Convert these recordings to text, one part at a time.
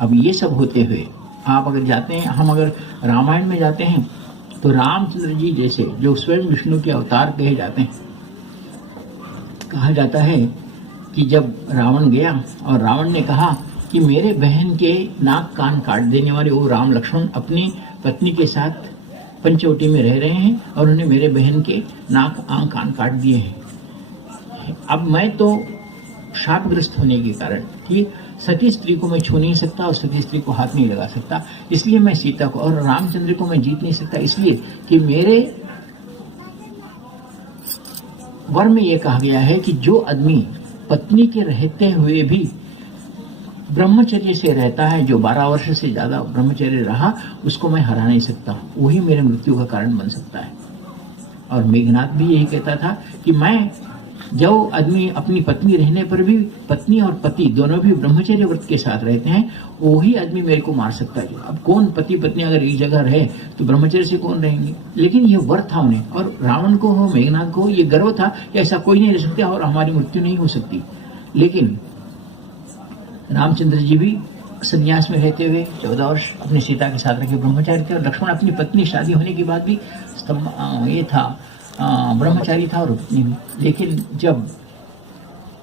अब ये सब होते हुए आप अगर जाते हैं, हम अगर रामायण में जाते हैं तो रामचंद्र जी जैसे जो स्वयं विष्णु के अवतार कहे जाते हैं, कहा जाता है कि जब रावण गया और रावण ने कहा कि मेरे बहन के नाक कान काट देने वाले वो राम लक्ष्मण अपनी पत्नी के साथ पंचवटी में रह रहे हैं और उन्होंने मेरे बहन के नाक आंख कान काट दिए हैं। अब मैं तो शापग्रस्त होने के कारण कि सती स्त्री को मैं छू नहीं सकता और सती स्त्री को हाथ नहीं लगा सकता, इसलिए मैं सीता को और रामचंद्र को मैं जीत नहीं सकता, इसलिए कि मेरे वर में यह कहा गया है कि जो आदमी पत्नी के रहते हुए भी ब्रह्मचर्य से रहता है, जो 12 वर्ष से ज्यादा ब्रह्मचर्य रहा, उसको मैं हरा नहीं सकता, वही मेरे मृत्यु का कारण बन सकता है। और मेघनाथ भी यही कहता था कि मैं जो आदमी अपनी पत्नी रहने पर भी, पत्नी और पति दोनों भी ब्रह्मचर्य व्रत के साथ रहते हैं, वही आदमी मेरे को मार सकता है। अब कौन पति पत्नी अगर एक जगह रहे तो ब्रह्मचर्य से कौन रहेंगे? लेकिन ये व्रत था उन्हें, और रावण को हो, मेघनाथ को ये गर्व था कि ऐसा कोई नहीं रह सकता और हमारी मृत्यु नहीं हो सकती। लेकिन रामचंद्र जी भी संन्यास में रहते हुए 14 वर्ष अपनी सीता के साथ रखे ब्रह्मचारी थे, और लक्ष्मण अपनी पत्नी शादी होने के बाद भी ये था ब्रह्मचारी था और पत्नी भी। लेकिन जब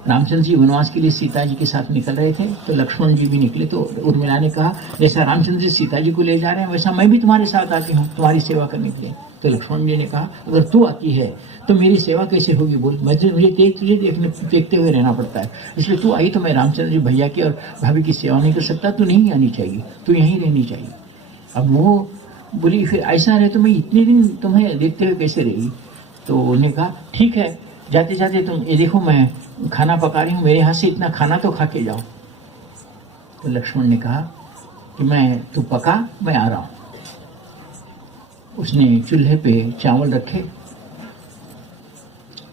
रामचंद्र जी वनवास के लिए सीता जी के साथ निकल रहे थे तो लक्ष्मण जी भी निकले, तो उर्मिला ने कहा जैसा रामचंद्र जी सीता जी को ले जा रहे हैं वैसा मैं भी तुम्हारे साथ आती हूँ तुम्हारी सेवा करने के लिए। तो लक्ष्मण जी ने कहा अगर तू आती है तो मेरी सेवा कैसे होगी? बोल, मुझे तुझे देखते हुए रहना पड़ता है, इसलिए तू आई तो मैं रामचंद्र जी भैया की और भाभी की सेवा नहीं कर सकता, तू नहीं आनी चाहिए, तू यहीं रहनी चाहिए। अब वो बोली फिर ऐसा रहे तो मैं इतने दिन तुम्हें देखते हुए कैसे रहेगी? तो उन्हें कहा ठीक है, जाते जाते तुम ये देखो मैं खाना पका रही हूँ, मेरे हाथ से इतना खाना तो खा के जाओ। तो लक्ष्मण ने कहा कि तू पका, मैं आ रहा हूँ। उसने चूल्हे पे चावल रखे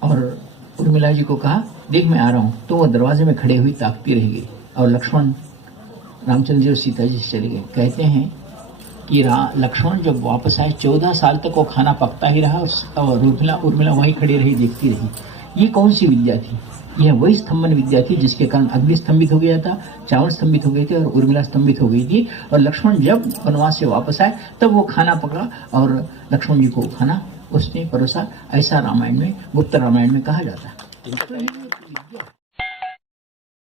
और उर्मिला जी को कहा देख मैं आ रहा हूँ। तो वो दरवाजे में खड़े हुई ताकती रह गई और लक्ष्मण रामचंद्र जी और सीता जी से चले गए। कहते हैं कि लक्ष्मण जब वापस आए 14 साल तक वो खाना पकता ही रहा और उर्मिला वहीं खड़ी रही, देखती रही। ये कौन सी विद्या थी? यह वही स्तंभन विद्या थी जिसके कारण अग्नि स्तंभित हो गया था, चावल स्तंभित हो गए थे और उर्मिला स्तंभित हो गई थी। और लक्ष्मण जब वनवास से वापस आए तब वो खाना पकड़ा और लक्ष्मण जी को खाना उसने परोसा। ऐसा रामायण में, गुप्त रामायण में कहा जाता है।